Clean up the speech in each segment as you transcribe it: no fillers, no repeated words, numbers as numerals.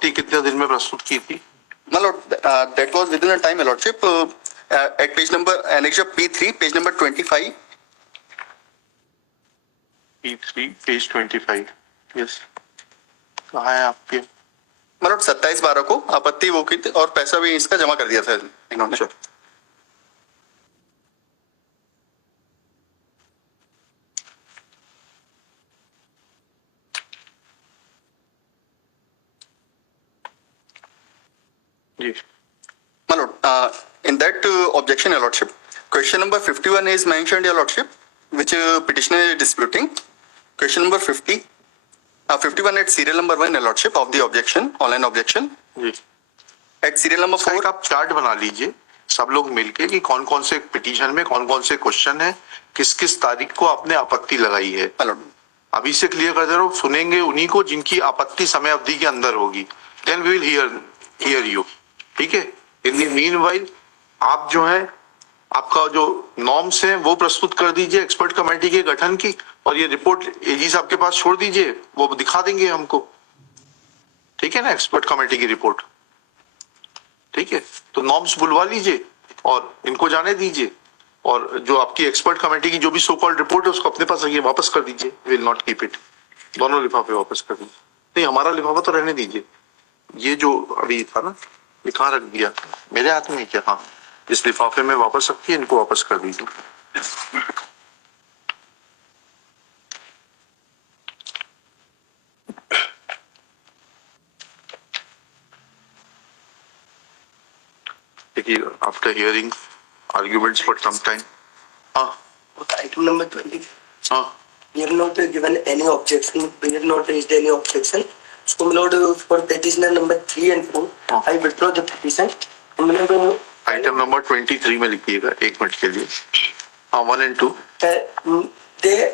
कितने दिन में प्रस्तुत की थी? My lord, that was within a time, my lordship. At page number annexure P3, page number 25. P3, page 25. Yes. कहाँ है आपके? My lord, 27/12 को आपत्ति वो की थी और पैसा भी इसका जमा कर दिया था इन्होंने। जी। My lord, in that objection, your lordship, question number 51 is mentioned, your lordship, which petitioner is disputing. Question number 50, 51 at serial number 1, your lordship, of the objection, online objection. Ji. At serial number 4, आप chart बना लीजिए सब लोग मिलके कि कौन कौन से पिटीशन में कौन कौन से क्वेश्चन है, किस किस तारीख को आपने आपत्ति लगाई है। my lord. अभी से क्लियर कर दे रहा हूँ, सुनेंगे उन्हीं को जिनकी आपत्ति समय अवधि के अंदर होगी। Then we will hear you. ठीक है। इन द मीनवाइल आप जो है आपका जो नॉर्म्स है वो प्रस्तुत कर दीजिए एक्सपर्ट कमेटी के गठन की, और ये रिपोर्ट एजी साहब के पास छोड़ दीजिए, वो दिखा देंगे हमको। ठीक है ना, एक्सपर्ट कमेटी की रिपोर्ट। ठीक है, तो नॉर्म्स बुलवा लीजिए और इनको जाने दीजिए, और जो आपकी एक्सपर्ट कमेटी की जो भी सो कॉल्ड रिपोर्ट है उसको अपने पास रखिए, वापस कर दीजिए। Will not keep it. दोनों लिफाफे वापस कर दीजिए। नहीं, हमारा लिफाफा तो रहने दीजिए। ये जो अभी था ना, ये कहाँ रख दिया? मेरे हाथ में क्या? हाँ, इस लिफाफे में वापस रखिए, इनको वापस कर दीजिए। देखिए, after hearing arguments for some time. हाँ, item number 20. हाँ, We have not given any objection. We have not raised any objection. So, my lord, for petitioner number 3 and 4, I withdraw the petition. My lord, item number 23 में लिखिएगा, एक minute के लिए। हाँ, 1 and 2। they,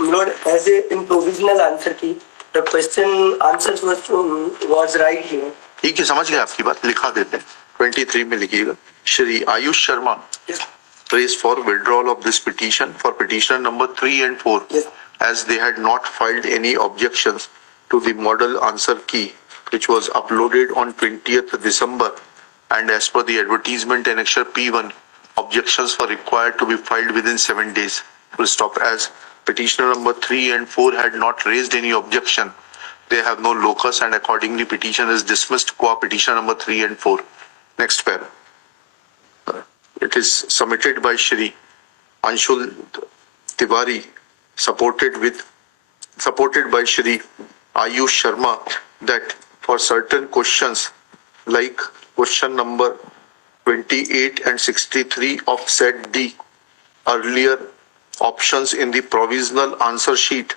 my lord, as a in provisional answer key, the question answers was right here. ठीक है, समझ गए आपकी बात, लिखा देते हैं। 23 में लिखिएगा, Shri Ayush Sharma Yes. prays for withdrawal of this petition for petitioner number 3 and 4, Yes. as they had not filed any objections to the model answer key which was uploaded on 20th December, and as per the advertisement annexure P1, objections were required to be filed within 7 days. Full stop. As petitioner number 3 and 4 had not raised any objection, they have no locus, and accordingly petition is dismissed qua petitioner number 3 and 4. Next pair. It is submitted by Shri Anshul Tiwari, supported by Shri Ayush Sharma, that for certain questions like question number 28 and 63 of set D, earlier options in the provisional answer sheet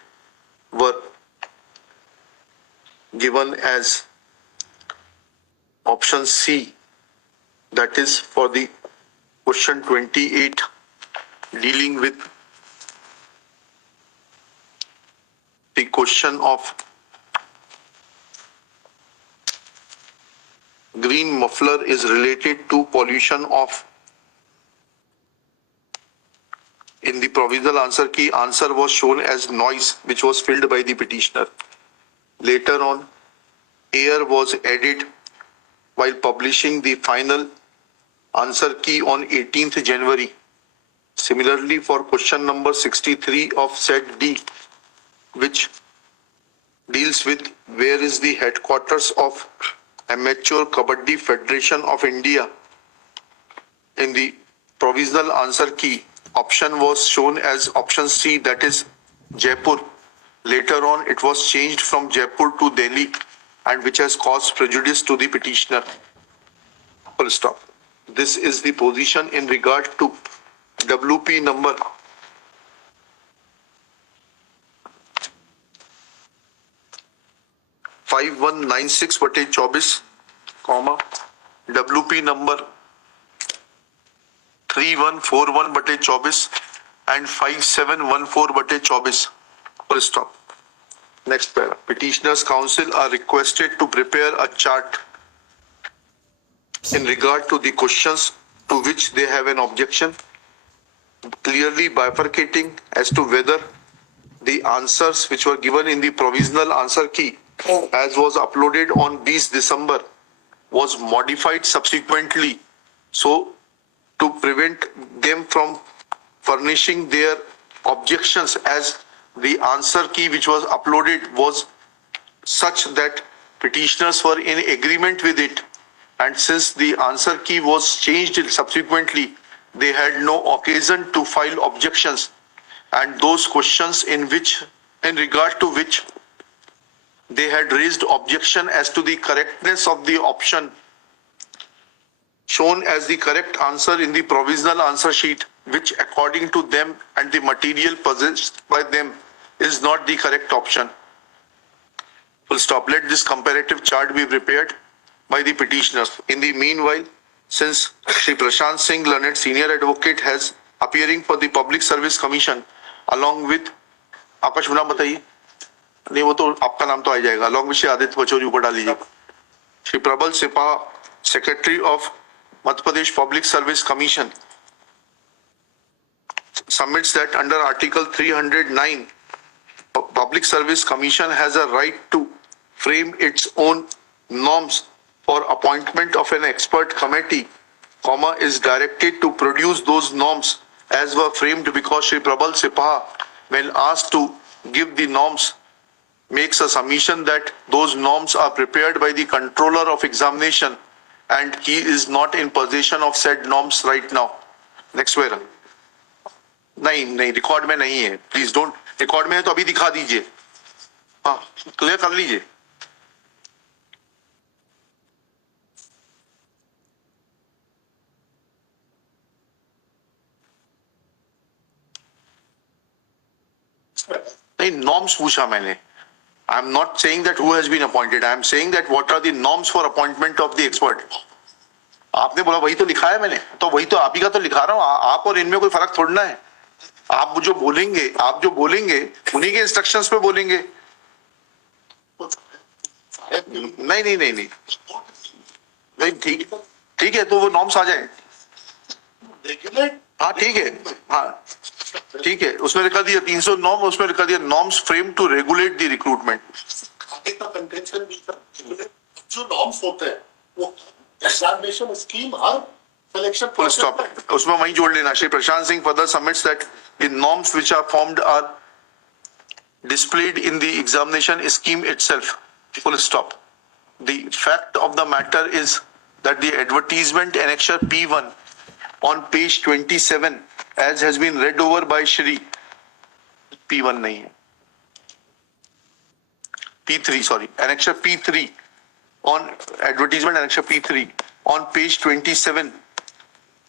were given as option C, that is for the question 28 dealing with the question of green muffler is related to pollution of, in the provisional answer key, answer was shown as noise, which was filled by the petitioner. Later on, air was added while publishing the final answer key on 18th January. Similarly, for question number 63 of set D, which deals with where is the headquarters of Amateur Kabaddi Federation of India, in the provisional answer key, option was shown as option C, that is Jaipur. Later on, it was changed from Jaipur to Delhi, and which has caused prejudice to the petitioner. Full stop. This is the position in regard to WP number 5196/24, WP number 3141/24 and 5714/24. Full stop. Next paragraph. Petitioners counsel are requested to prepare a chart in regard to the questions to which they have an objection, clearly bifurcating as to whether the answers which were given in the provisional answer key as was uploaded on 20 December was modified subsequently. So to prevent them from furnishing their objections, as the answer key which was uploaded was such that petitioners were in agreement with it, and since the answer key was changed subsequently, they had no occasion to file objections, and those questions in regard to which they had raised objection as to the correctness of the option shown as the correct answer in the provisional answer sheet, which according to them and the material possessed by them is not the correct option. Full stop. Let this comparative chart be prepared by the petitioners. In the meanwhile, since Shri Prashant Singh, learned senior advocate, has appearing for the Public Service Commission along with आपका शुभ नाम बताइए. नहीं, वो तो आपका नाम तो आ जाएगा. along with श्री आदित्य पचौरी ऊपर डाल लीजिए. श्री प्रबल Sipaha, Secretary of Madhya Pradesh Public Service Commission, submits that under Article 309, Public Service Commission has a right to frame its own norms for appointment of an expert committee, is directed to produce those norms as were framed, because Shri Prabal Sipaha, when asked to give the norms, makes a submission that those norms are prepared by the controller of examination and he is not in possession of said norms right now. Next where? नहीं, record में नहीं है. Please don't. Record में है तो अभी दिखा दीजिए. हाँ, क्लियर कर लीजिए. नहीं, नॉर्म्स पूछा मैंने. I am not saying that who has been appointed. I am saying that what are the norms for appointment of the expert. आपने बोला वही तो लिखा है मैंने, तो वही तो आप ही का तो लिखा रहा हूँ. आप और इनमें कोई फर्क थोड़ा है. आप जो बोलेंगे उन्हीं के इंस्ट्रक्शंस पे बोलेंगे. नहीं, ठीक है, तो वो नॉर्म्स आ जाए. हाँ, ठीक है. हाँ, ठीक है. उसमें लिखा दिया 300 नॉर्म, उसमें लिखा दिया norms frame to regulate the recruitment. जो नॉर्म्स होते हैं वो एग्जामिनेशन स्कीम हर सिलेक्शन Full stop. उसमें वही जोड़ लेना. Shri Prashant Singh further submits that the norms which are formed are displayed in the examination scheme itself. Full stop. The fact of the matter is that the advertisement annexure P1 on page 27, as has been read over by Shri P1 नहीं है, P3, sorry, annexure P3 on advertisement annexure P3 on page 27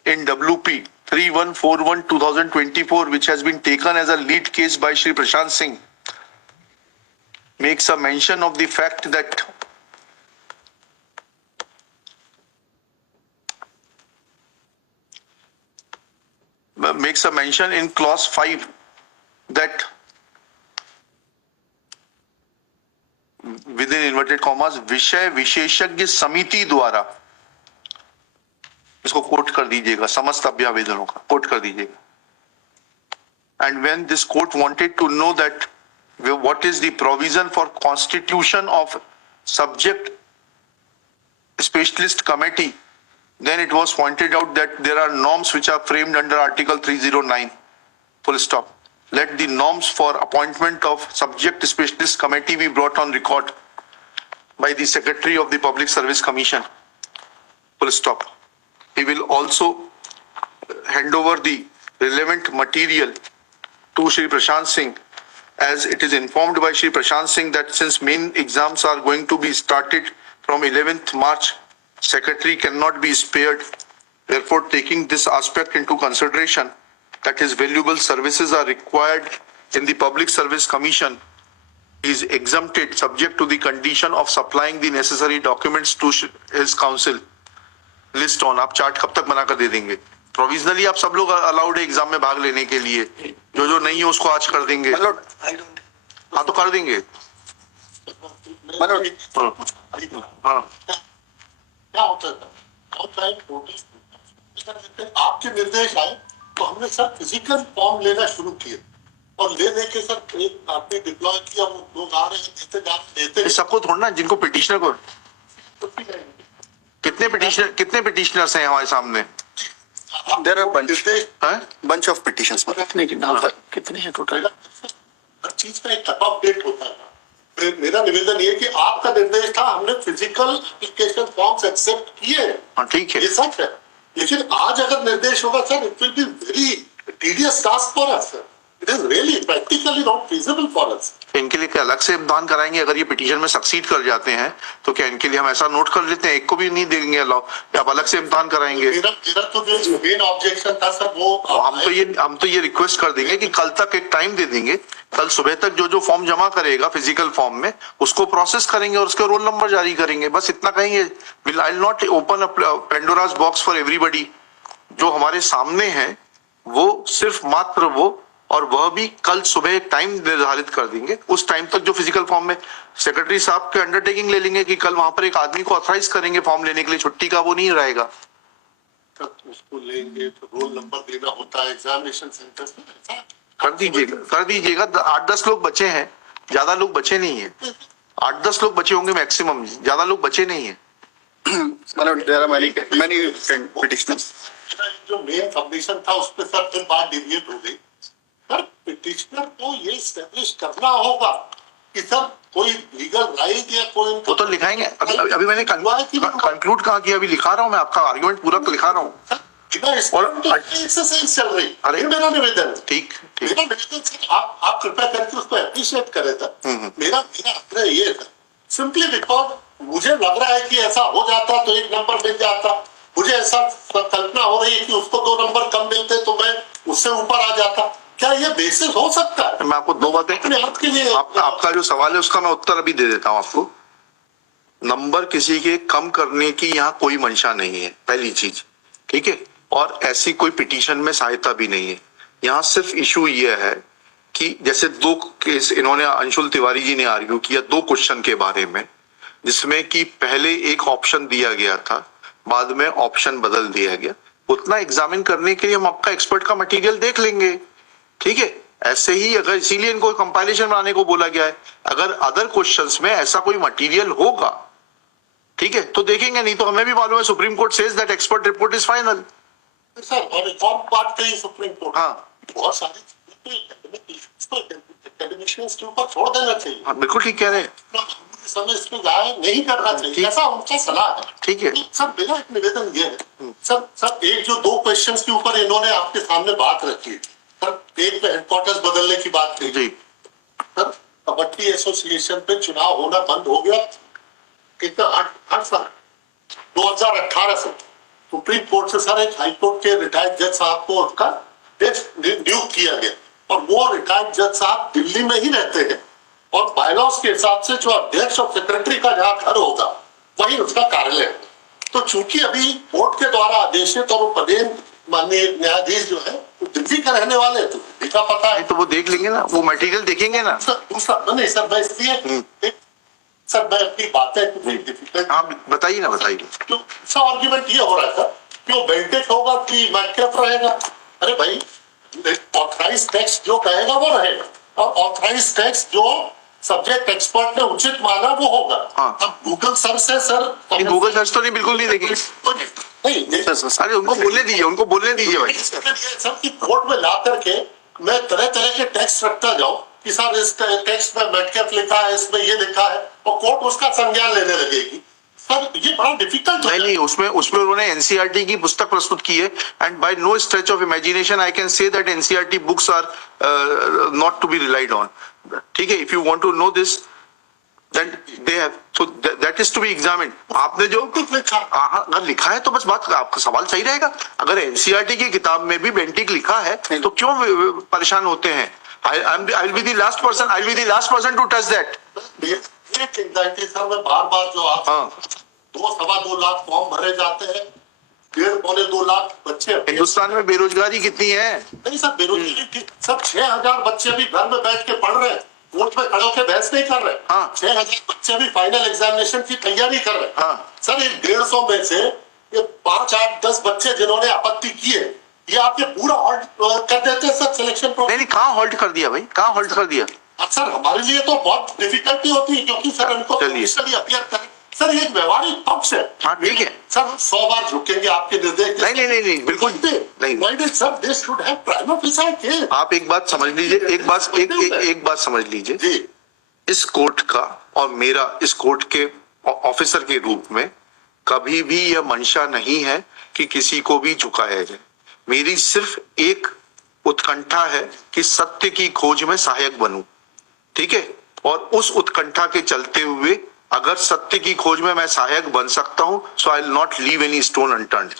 in WP 3141/2024, which has been taken as a lead case by Shri Prashant Singh, makes a mention of the fact that makes a mention in clause 5 that within inverted commas विषय विशेषज्ञ समिति द्वारा, इसको coat कर दीजिएगा, समस्त अभ्यावेदनों का coat कर दीजिएगा. And when this court wanted to know that what is the provision for constitution of subject specialist committee, then it was pointed out that there are norms which are framed under Article 309. Full stop. Let the norms for appointment of subject specialist committee be brought on record by the Secretary of the Public Service Commission. Full stop. He will also hand over the relevant material to Shri Prashant Singh, as it is informed by Shri Prashant Singh that since main exams are going to be started from 11th March, Secretary cannot be spared. Therefore, taking this aspect into consideration, that his valuable services are required in the Public Service Commission, he is exempted subject to the condition of supplying the necessary documents to his counsel. List on. आप chart कब तक बनाकर दे देंगे? Provisionally आप सब लोग allowed है exam में भाग लेने के लिए. जो नहीं है उसको आज कर देंगे. हाँ, तो कर देंगे. हाँ, क्या होता है ऑनलाइन नोटिस आपके निर्देश आए तो हमने सर फिजिकल फॉर्म लेना शुरू किए. और ले लेके सर एक आदमी डिप्लॉय किया, वो लोग आ रहे हैं, देते जा रहे हैं, देते सबको थोड़ा ना, जिनको पिटिशनर को, कितने पिटिशनर्स हैं हमारे सामने? There are हैं? bunch of petitions. कितने हैं टोटल? हर चीज का एक कट ऑफ डेट होता है। मेरा निवेदन ये है कि आपका निर्देश था, हमने फिजिकल एप्लीकेशन फॉर्म्स एक्सेप्ट किए, हाँ ठीक है। ये सच है, लेकिन आज अगर निर्देश होगा sir, it will be very tedious task for us sir, it is really practically not feasible for us. इनके लिए क्या अलग से इम्तिहान कराएंगे? अगर ये पिटीशन में सक्सीड कर जाते हैं तो क्या इनके लिए हम ऐसा नोट कर लेते हैं, एक को भी नहीं देंगे अलाउ, या आप अलग से इम्तिहान कराएंगे? मेरा तो जो मेन ऑब्जेक्शन था सर वो हम तो ये रिक्वेस्ट कर देंगे कि कल तक एक टाइम दे देंगे, कल सुबह तक जो फॉर्म जमा करेगा फिजिकल फॉर्म में उसको प्रोसेस करेंगे और उसके रोल नंबर जारी करेंगे, बस इतना कहेंगे। आई will not open a Pandora's box for everybody. जो हमारे सामने है वो सिर्फ मात्र वो, और वह भी कल सुबह एक टाइम निर्धारित कर देंगे, उस टाइम तक जो फिजिकल फॉर्म में सेक्रेटरी साहब के अंडरटेकिंग ले लेंगे कि कल वहां पर एक आदमी को ऑथराइज करेंगे फॉर्म लेने के लिए, छुट्टी का वो नहीं रहेगा। उसको लेंगे तो रोल नंबर देना होता है एग्जामिनेशन सेंटर में, कर दीजिएगा 8-10 लोग बचे हैं, ज्यादा लोग बचे नहीं है, 8-10 लोग बचे होंगे मैक्सिमम, ज्यादा लोग बचे नहीं है। There are many petitions. जो मेन सबमिशन था उस पर सर फिर बात डिविएट हो गई। सर पिटिशनर को ये एस्टेब्लिश करना होगा कि सर कोई लीगल राइट या कोई वो तो लिखाएंगे। अभी मैंने कंक्लूड कहाँ किया, अभी लिखा रहा हूँ मैं, आपका आर्गुमेंट पूरा तो लिखा रहा हूँ। एक्सरसाइज चल रही, अरे मेरा निवेदन ठीक मेरा निवेदन सर, आप कृपया करके उसको अप्रिशिएट करें सर। मेरा आग्रह ये है, सिंपली बिकॉज मुझे लग रहा है कि ऐसा हो जाता तो एक नंबर मिल जाता, मुझे ऐसा कल्पना हो रही है कि उसको 2 नंबर कम मिलते तो मैं उससे ऊपर आ जाता। क्या ये बेसिस हो सकता है? मैं आपको 2 बातें, अपने हाथ के लिए आपका जो सवाल है उसका मैं उत्तर अभी दे देता हूँ आपको। नंबर किसी के कम करने की यहाँ कोई मंशा नहीं है, पहली चीज, ठीक है। और ऐसी कोई पिटीशन में सहायता भी नहीं है। यहाँ सिर्फ इशू ये है कि जैसे 2 केस इन्होंने, अंशुल तिवारी जी ने आर्ग्यू किया 2 क्वेश्चन के बारे में, जिसमें कि पहले एक ऑप्शन दिया गया था, बाद में ऑप्शन बदल दिया गया। उतना एग्जामिन करने के लिए हम आपका एक्सपर्ट का मटेरियल देख लेंगे, ठीक है। ऐसे ही अगर, इसीलिए इनको कंपाइलेशन बनाने को बोला गया है। अगर अदर क्वेश्चंस में ऐसा कोई मटेरियल होगा, ठीक है, तो देखेंगे, नहीं तो हमें भी मालूम है supreme court says that expert report is final. Sir और एक और बात कही सुप्रीम कोर्ट, हाँ बहुत सारी एकेडमिशियंस के ऊपर छोड़ देना चाहिए। हाँ, बिल्कुल ठीक कह रहे हैं, समय इसमें जाए नहीं करना चाहिए, ऐसा उनका सलाह है। ठीक है। सर मेरा एक निवेदन ये है, सर एक जो 2 क्वेश्चंस के ऊपर इन्होंने आपके सामने बात रखी है, सर एक पे हेडक्वार्टर्स बदलने की बात कही जी। सर, कबड्डी एसोसिएशन पे चुनाव होना बंद हो गया कितना 8 साल 2018 से। सुप्रीम कोर्ट से सर एक हाई कोर्ट के रिटायर्ड जज साहब को उसका नियुक्त किया गया, और वो रिटायर्ड जज साहब दिल्ली में ही रहते हैं, और बायलॉज के हिसाब से जो अध्यक्ष और सेक्रेटरी का जहाँ घर होगा वही उसका कार्यालय है। तो चूंकि अभी कोर्ट के द्वारा आदेशित और पदेन माननीय न्यायाधीश जो है वो दिल्ली का रहने वाले हैं, तो दिल्ली का पता है, तो वो देख लेंगे ना, वो मटेरियल देखेंगे ना। दूसरा नहीं सर, मैं इसलिए सर मैं अपनी बातें डिफिकल्ट, हाँ बताइए ना, बताइए। तो सब आर्ग्यूमेंट ये हो रहा था कि वो बेल्टेक होगा कि मैककेप रहेगा। अरे भाई, ऑथराइज टेक्स्ट जो कहेगा वो रहेगा, और ऑथराइज टेक्स्ट जो सब्जेक्ट एक्सपर्ट ने उचित माना वो होगा। हाँ। अब गूगल सर से सर गूगल सर्च तो नहीं, बिल्कुल नहीं देखेंगे। नहीं, अरे उनको बोलने दीजिए, उनको बोलने दीजिए भाई। सब की कोर्ट में ला करके मैं तरह तरह के टेक्स्ट रखता जाऊं कि सर इस टेक्स्ट में मैककेप लिखा है, इसमें ये लिखा है, और कोर्ट उसका संज्ञान लेने लगेगी। सर ये बड़ा डिफिकल्ट है। नहीं, उसमें उन्होंने एनसीईआरटी की पुस्तक प्रस्तुत की है, and by no stretch of imagination I can say that NCERT books are not to be relied on, ठीक है। If you want to know this then they have, so that is to be examined. आपने जो अगर लिखा है तो बस बात, आपका सवाल सही रहेगा। अगर एनसीईआरटी की किताब में भी बेंटिक लिखा है तो क्यों परेशान होते हैं? I'll be the last person to touch that. ये एंजाइटी सर में बार जो आप 2-2.25 लाख फॉर्म भरे जाते हैं, 1.5-2 लाख बच्चे। हिंदुस्तान में बेरोजगारी कितनी है? नहीं सर, बेरोजगारी सब 6,000 बच्चे भी घर में बैठ के पढ़ रहे हैं, कोर्ट में खड़े होकर बहस नहीं कर रहे। 6,000 बच्चे भी फाइनल एग्जामिनेशन की तैयारी कर रहे हैं। सर 150 में से ये 5, 8, 10 बच्चे जिन्होंने आपत्ति की है, ये आपके पूरा हॉल्ट कर देते हैं सर सिलेक्शन नहीं प्रोसेस। नहीं, कहाँ हॉल्ट कर दिया भाई, कहाँ हॉल्ट कर दिया? सर हमारे लिए तो बहुत डिफिकल्टी होती है क्योंकि सर उनको चलिए। ऑफिशियली अपीयर करें। सर ये एक व्यवहारिक पक्ष है। हाँ, ठीक है। सर हम 100 बार झुकेंगे आपके निर्देश। नहीं, बिल्कुल नहीं। Sir this should have prima facie case. आप एक बात समझ लीजिए, एक बात समझ लीजिए, जी इस कोर्ट का और मेरा इस कोर्ट के ऑफिसर के रूप में कभी भी यह मंशा नहीं है कि किसी को भी झुकाया जाए। मेरी सिर्फ एक उत्कंठा है कि सत्य की खोज में सहायक बनूं, ठीक है? और उस उत्कंठा के चलते हुए अगर सत्य की खोज में मैं सहायक बन सकता हूं, so I will not leave any stone unturned.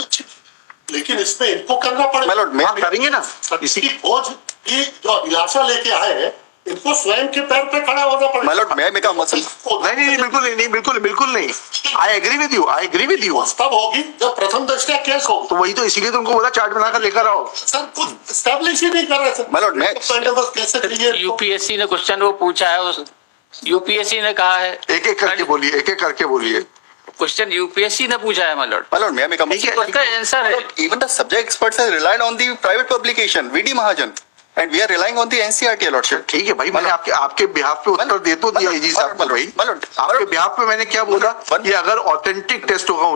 लेकिन इसमें इनको करना पड़ेगा। My lord, मैं करेंगे ना इसी की खोज की जो अभिलाषा लेके आए हैं, इनको स्वयं के पैर पे खड़ा होना पड़ेगा। My lord, may I make a motion? नहीं, बिल्कुल नहीं। I agree with you. तब होगी जब प्रथम दृष्टया केस हो। तो वही तो, इसीलिए तो उनको बोला चार्ट बनाकर लेकर आओ। सर कुछ स्टैब्लिश ही नहीं कर रहे सर। My lord, मैं कैसे क्लियर यूपीएससी ने क्वेश्चन वो पूछा है, उस यूपीएससी ने कहा है, एक एक करके बोलिए। क्वेश्चन यूपीएससी ने पूछा है my Lord, My lord, may I make a motion? ठीक है। उसका आंसर है। Even the subject experts have relied on the private publication, VD Mahajan, and we are relying on the NCRT, your lordship. ठीक है भाई, मैंने आपके behalf पे उत्तर दे तो दिया जी साहब को भाई। आपके बिहाफ पे मैंने क्या बोला कि अगर ऑथेंटिक टेस्ट होगा,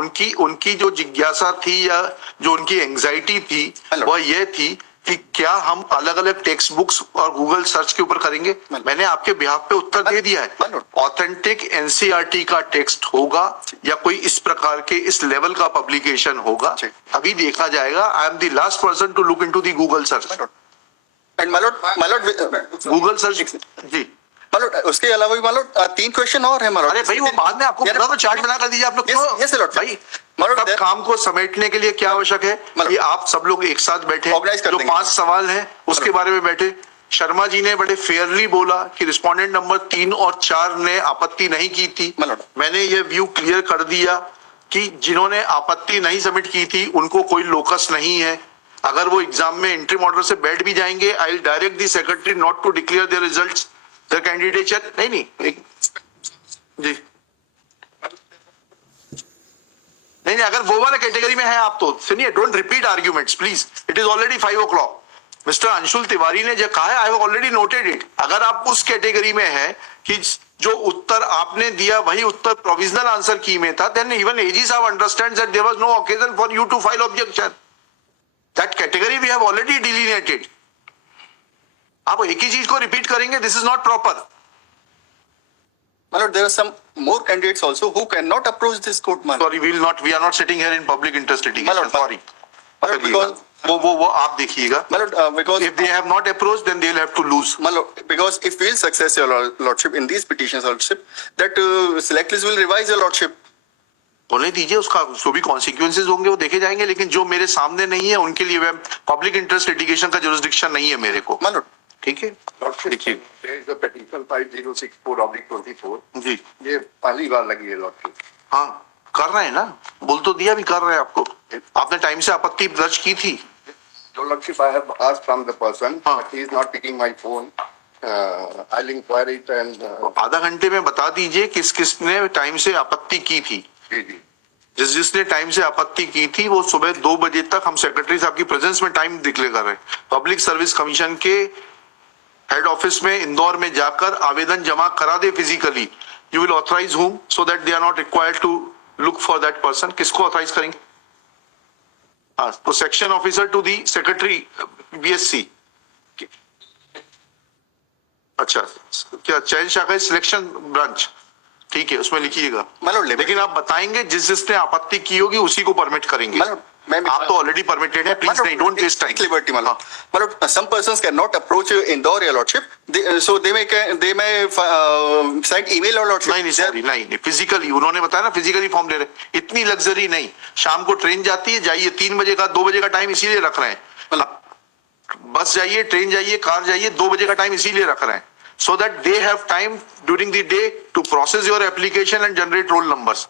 उनकी जो जिज्ञासा थी या जो उनकी एंजाइटी थी वह ये थी कि क्या हम अलग अलग टेक्स्ट बुक्स और गूगल सर्च के ऊपर करेंगे। मैंने आपके बिहाफ पे उत्तर दे दिया है। ऑथेंटिक एनसीईआरटी का टेक्स्ट होगा या कोई इस प्रकार के इस लेवल का पब्लिकेशन होगा, अभी देखा जाएगा। I am the last person to look into the Google search. And my lord, Google search जी। my lord, उसके अलावा भी my lord, 3 क्वेश्चन और है my lord. अरे भाई, वो बाद में आपको पूरा तो चार्ट बना कर दीजिए आप लोग। Yes, Lord. भाई, My lord, सब there- काम को समेटने के लिए क्या आवश्यक है कि आप सब लोग एक साथ बैठे, Organize कर जो देंगे। 5 सवाल हैं उसके बारे में बैठे। शर्मा जी ने बड़े फेयरली बोला कि रिस्पोंडेंट नंबर 3 और 4 ने आपत्ति नहीं की थी। My lord. मैंने ये व्यू क्लियर कर दिया कि जिन्होंने आपत्ति नहीं सबमिट की थी उनको कोई लोकस नहीं है। अगर वो एग्जाम में इंट्रीम ऑर्डर से बैठ भी जाएंगे, I will direct the secretary not to declare their results, their candidature. नहीं जी, नहीं, अगर वो वाला कैटेगरी में है आप तो सुनिए, don't repeat arguments please. It is already 5 o'clock। Mister Anshul Tiwari ने जो कहा है, I have already noted it. अगर आप उस कैटेगरी में है कि जो उत्तर आपने दिया वही उत्तर प्रोविजनल आंसर की में था, देन इवन एजी साहब understands that there was no occasion for you to file objection. That category we have already delineated. आप एक ही चीज को रिपीट करेंगे, this is not proper. My lord, there are some more candidates also who cannot approach this court, my lord. Sorry, we are not sitting here in public interest My litigation. lord, Sorry. My lord, because वो आप देखिएगा। my lord, because If they have not approached, then they'll have to lose. my lord, because if we'll success your lordship in these petitions, lordship, that select list will revise your lordship. होने दीजिए, उसका जो भी consequences होंगे वो देखे जाएंगे, लेकिन जो मेरे सामने नहीं है उनके लिए पब्लिक इंटरेस्ट लिटिगेशन का जुरिस्डिक्शन नहीं है मेरे को। My lord, ठीक है, देखिए There is a petition 5064/24 जी। ये पहली बार लगी है लॉटरी। हाँ, कर रहे हैं ना, बोल तो दिया भी कर रहे हैं आपको। आपने टाइम से आपत्ति दर्ज की थी। Your Lordship, I have asked from the person, हाँ। but he is not picking my phone. I'll inquire it and आधा घंटे में बता दीजिए किस किसने टाइम से आपत्ति की थी। जी। जिसने टाइम से आपत्ति की थी वो सुबह 2 बजे तक हम सेक्रेटरी साहब की प्रेजेंस में टाइम डिक्लेयर कर रहे हैं। पब्लिक सर्विस कमीशन के हेड ऑफिस में इंदौर में जाकर आवेदन जमा करा दे physically. You will authorise whom so that they are not required to look for that person. किसको ऑथराइज करेंगे? हाँ, तो section officer to the secretary BSC. अच्छा, क्या चयन शाखा सिलेक्शन ब्रांच, ठीक है, उसमें लिखिएगा। My lord, लेकिन आप बताएंगे जिसने आपत्ति की होगी उसी को परमिट करेंगे। My lord, आप तो ऑलरेडी परमिटेड है, प्लीज नहीं, don't waste time. Take liberty, my lord. My lord, some persons cannot approach Indore, your lordship. So they may send email, your lordship. नहीं सॉरी, नहीं फिजिकली, उन्होंने बताया ना फिजिकली फॉर्म ले रहे। इतनी लग्जरी नहीं, शाम को ट्रेन जाती है, जाइए 3 बजे का 2 बजे का टाइम इसीलिए रख रहे हैं। बस जाइए, ट्रेन जाइए, कार जाइए, 2 बजे का टाइम इसीलिए रख रहे हैं, so that they have time during the day to process your application and generate roll numbers.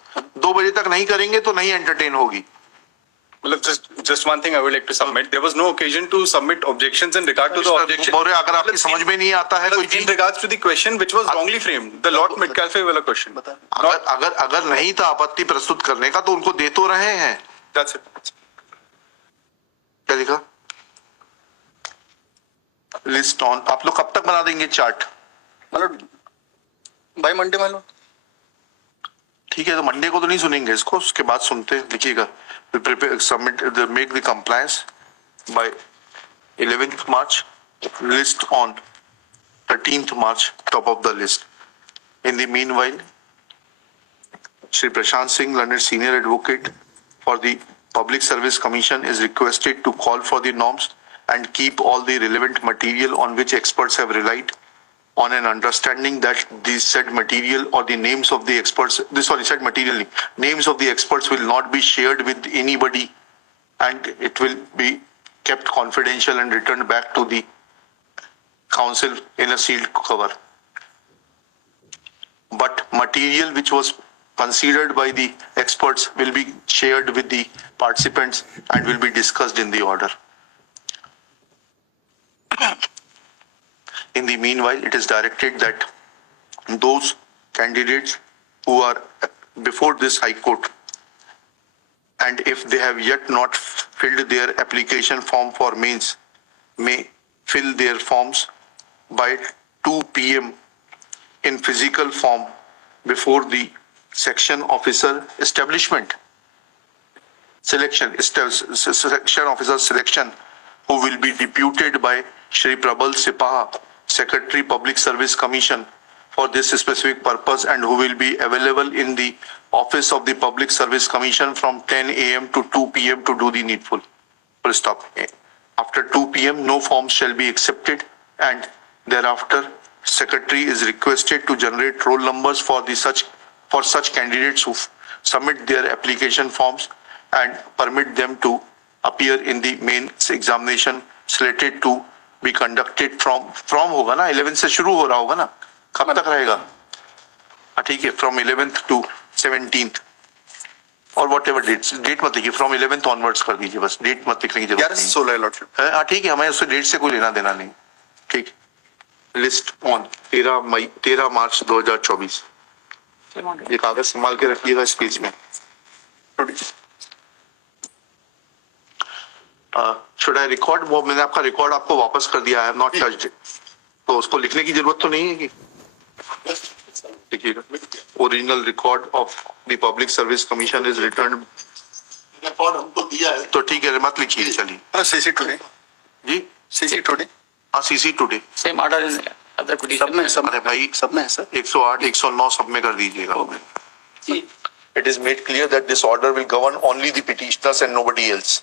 2 बजे तक नहीं करेंगे तो नहीं एंटरटेन होगी। Well, just one thing I would like to submit. There was no occasion to submit objections in regard to the objection. बोले अगर आपकी समझ में नहीं आता है कोई In चीज, regards to the question which was wrongly framed, the Lord Metcalfe वाला question. अगर नहीं था आपत्ति प्रस्तुत करने का तो उनको दे तो रहे हैं। That's it. क्या लिखा? लिस्ट ऑन, आप लोग कब तक बना देंगे चार्ट? मतलब बाय मंडे मालूम। ठीक है, तो मंडे को तो नहीं सुनेंगे इसको, उसके बाद सुनते हैं, लिखिएगा prepare submit make the compliance by 11th March, list on 13th March, top of the list. In the meanwhile, Shri Prashant Singh, learned senior advocate for the Public Service Commission, is requested to call for the norms and keep all the relevant material on which experts have relied, on an understanding that the said material or the names of the experts, said material, names of the experts will not be shared with anybody, and it will be kept confidential and returned back to the council in a sealed cover. But material which was considered by the experts will be shared with the participants and will be discussed in the order. In the meanwhile, it is directed that those candidates who are before this High Court, and if they have yet not filled their application form for mains, may fill their forms by 2 p.m. in physical form before the section officer establishment section officer selection, who will be deputed by Shri Prabal Sipaha, Secretary Public Service Commission, for this specific purpose, and who will be available in the office of the Public Service Commission from 10 a.m. to 2 p.m. to do the needful. Full stop. After 2 p.m., no forms shall be accepted, and thereafter, Secretary is requested to generate roll numbers for such candidates who submit their application forms and permit them to appear in the main examination slated to be conducted from होगा ना 11 से शुरू हो रहा होगा ना, कब तक रहेगा? ठीक है, from 11th to 17th और whatever dates, डेट मत लिखिए, from 11th onwards कर दीजिए, बस डेट मत लिखने की जरूरत 11 से 16 लॉर्डशिप। नहीं। हाँ ठीक है, हमें उससे डेट से कोई लेना देना नहीं। ठीक, लिस्ट ऑन 13 मार्च 2024। ये कागज संभाल के रखिएगा इस पेज में। शुड आई रिकॉर्ड, वो मैंने आपका रिकॉर्ड आपको वापस कर दिया, I have not touched it, तो उसको लिखने की जरूरत तो नहीं है कि लिखिएगा, original record of the public service commission is return. Record हमको दिया है तो ठीक है, मत लिखिए, चलिए। सीसी टुडे जी, सीसी टुडे हाँ CC today Same order in other सब petition. में सब अरे भाई सब में है सर। 108 109 सब में कर दीजिएगा। It is made clear that this order will govern only the petitioners and nobody else.